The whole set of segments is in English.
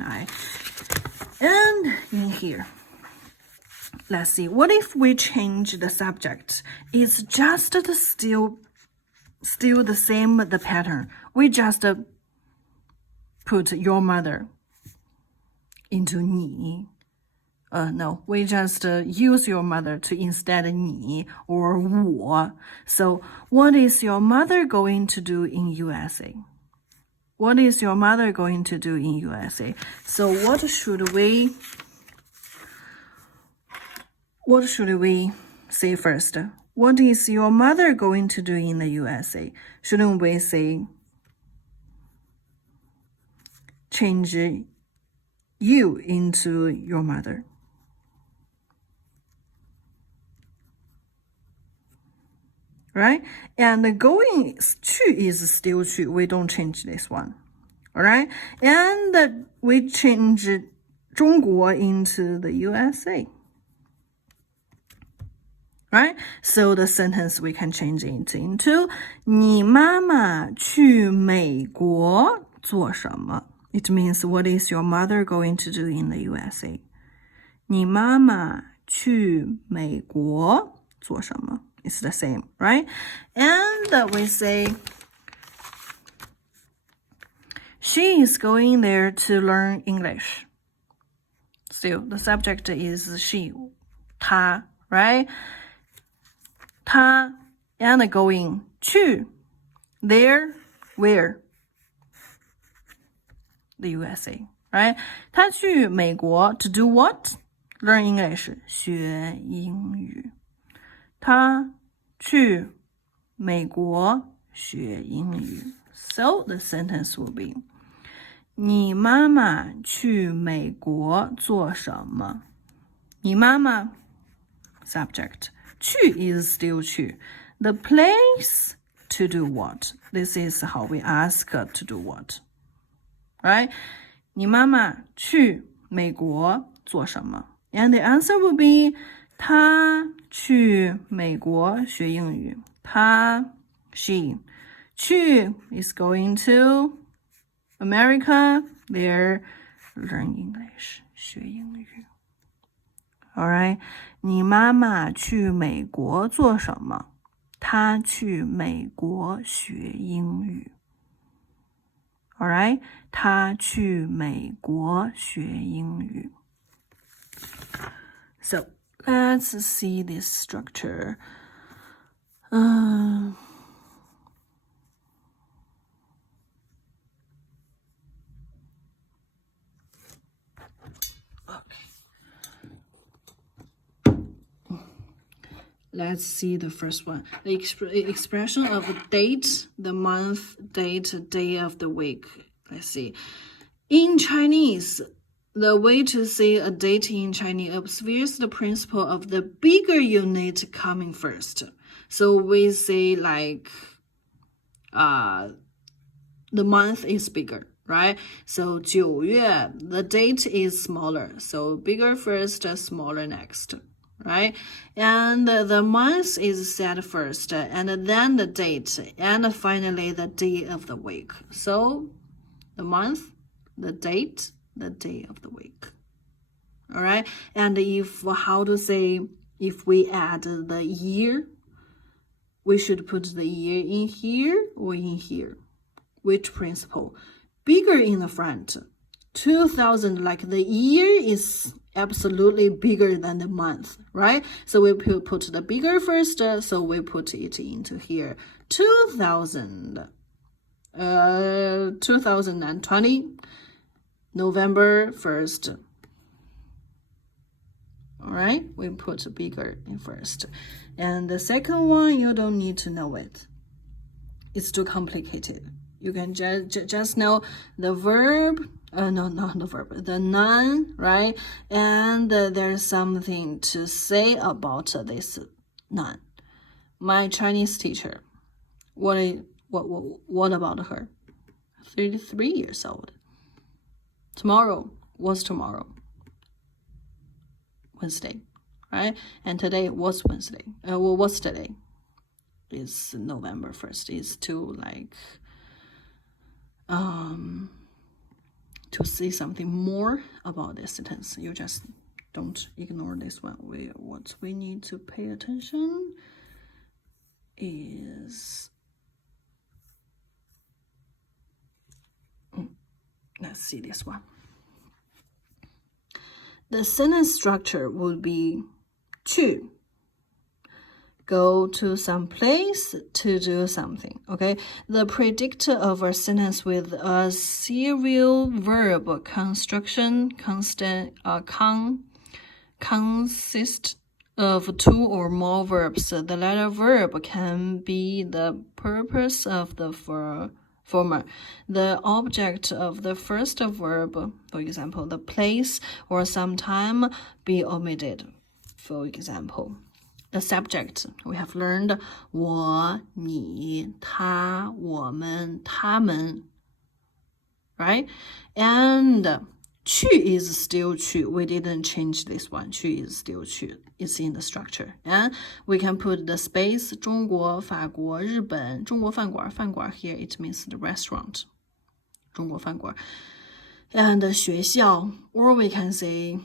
and I. And in here, let's see. What if we change the subject? It's just still the same, the pattern. We just put your mother into 你. No, we just use your mother to instead 你 or 我. So what is your mother going to do in USA? What is your mother going to do in USA? So what should we say first? What is your mother going to do in the USA? Shouldn't we say change you into your mother? Right? And going 去 is still 去. We don't change this one. Alright? And we change 中国 into the USA. Right? So the sentence we can change it into 你妈妈去美国做什么? It means what is your mother going to do in the USA? 你妈妈去美国做什么? It's the same, right? And we say she is going there to learn English. Still, the subject is she, 她, right? 她 and going 去 there, where? The USA, right? 她去美国 to do what? Learn English, 学英语。她去美国学英语。So the sentence will be 你妈妈去美国做什么？你妈妈 subject 去 is still 去 the place to do what? This is how we ask to do what, right? 你妈妈去美国做什么？ And the answer will be 她去美国学英语。她 she 去 is going to America. There learn English 学英语。Alright, 你妈妈去美国做什么？她去美国学英语。Alright, 她去美国学英语。So let's see this structure. Let's see the first one. The expression of date, the month, date, day of the week. Let's see. In Chinese, the way to say a date in Chinese observes the principle of the bigger unit coming first. So we say like the month is bigger, right? So 9月, the date is smaller. So bigger first, smaller next, right? And the month is said first, and then the date, and finally the day of the week. So the month, the date, the day of the week. All right. And if we add the year, we should put the year in here or in here. Which principle? Bigger in the front. 2000, like the year is absolutely bigger than the month, right? So we put the bigger first, so we put it into here. 2020, November 1st. All right, we put bigger in first. And the second one, you don't need to know it. It's too complicated. You can just know the verb, no, not the verb, the noun, right? And there's something to say about this noun. My Chinese teacher, what about her? 33 years old. Tomorrow, what's tomorrow? Wednesday, right? And today, what's Wednesday? What's today? It's November 1st. It's to like to see something more about this sentence. You just don't ignore this one. What we need to pay attention is, let's see this one. The sentence structure would be to go to some place to do something. Okay, the predictor of a sentence with a serial verb construction consists of two or more verbs. The latter verb can be the purpose of the former. The object of the first verb, for example, the place or sometime, be omitted. For example, the subject, we have learned 我、你、他、我们、他们, right? And 去 is still 去. We didn't change this one. 去 is still 去. It's in the structure. And we can put the space 中国、法国、日本、中国饭馆. 饭馆 here it means the restaurant. 中国饭馆. And 学校, or we can say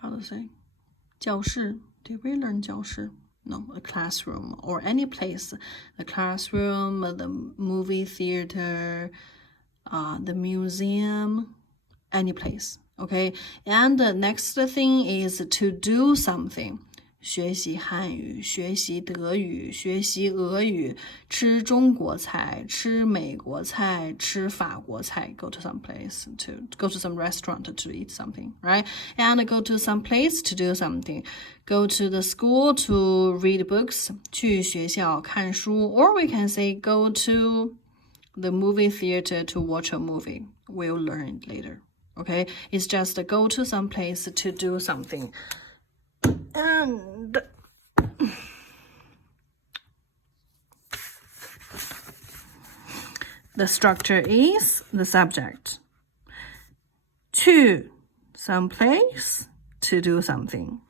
how to say? 教室. Did we learn 教室? No, a classroom or any place. The classroom, the movie theater, the museum, any place. Okay, and the next thing is to do something. 学习汉语，学习德语，学习俄语，吃中国菜，吃美国菜，吃法国菜。Go to some place to go to some restaurant to eat something, right? And go to some place to do something. Go to the school to read books. 去学校看书 or we can say go to the movie theater to watch a movie. We'll learn it later. Okay, it's just go to some place to do something. And the structure is the subject. 去 some place to do something.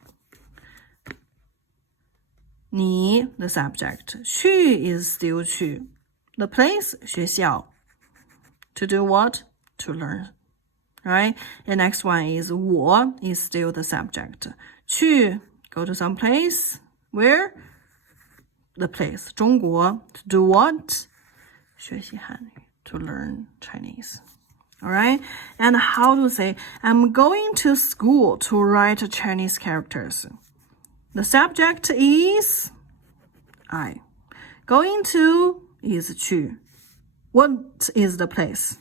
你 the subject. 去 is still 去. The place 学校. To do what? To learn. Right? The next one is 我 is still the subject. 去 go to some place. Where? The place. 中国 to do what? 学习汉语 to learn Chinese. Alright? And how to say, I'm going to school to write Chinese characters. The subject is I. Going to is 去. What is the place?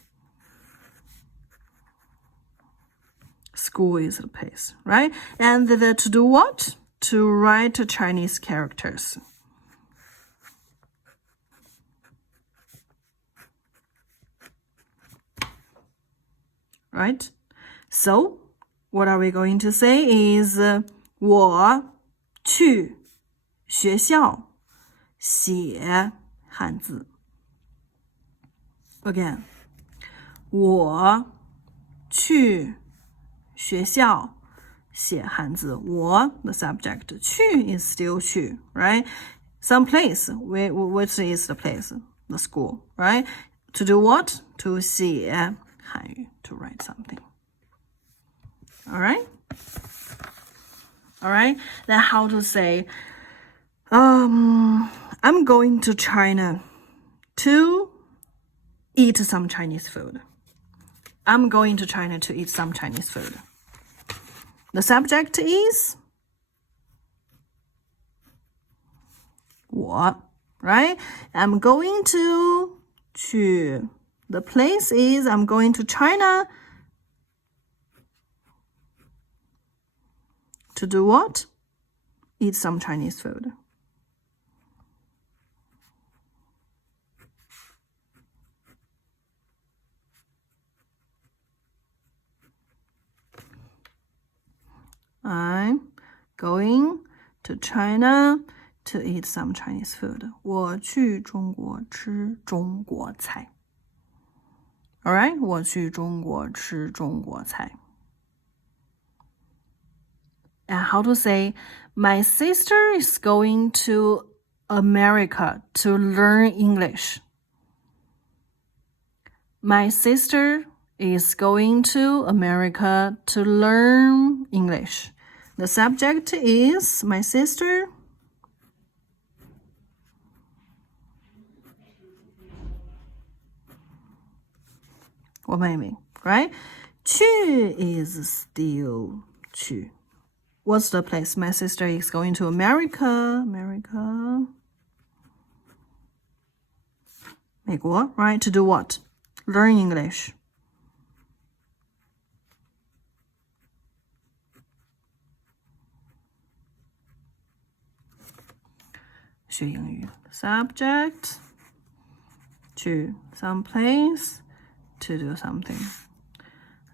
School is the place, right? And the to do what? To write Chinese characters. Right? So, what are we going to say is 我去学校写汉字. Again, 我去学校写汉字. 我 the subject. 去 is still 去, right? Some place. Which is the place? The school, right? To do what? To 写汉语, to write something. Alright? Alright? Then how to say, I'm going to China to eat some Chinese food. I'm going to China to eat some Chinese food. The subject is 我, right? I'm going to 去. The place is I'm going to China to do what? Eat some Chinese food. I'm going to China to eat some Chinese food. 我去中国吃中国菜. Alright? 我去中国吃中国菜. And how to say, my sister is going to America to learn English. My sister is going to America to learn English. The subject is my sister. Or maybe, right? 去 is still 去. What's the place? My sister is going to America. America. 美国, right? To do what? Learn English. 学英语. Subject. To someplace. To do something.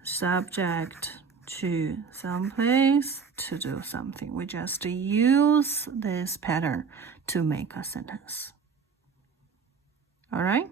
Subject to someplace to do something. We just use this pattern to make a sentence. All right?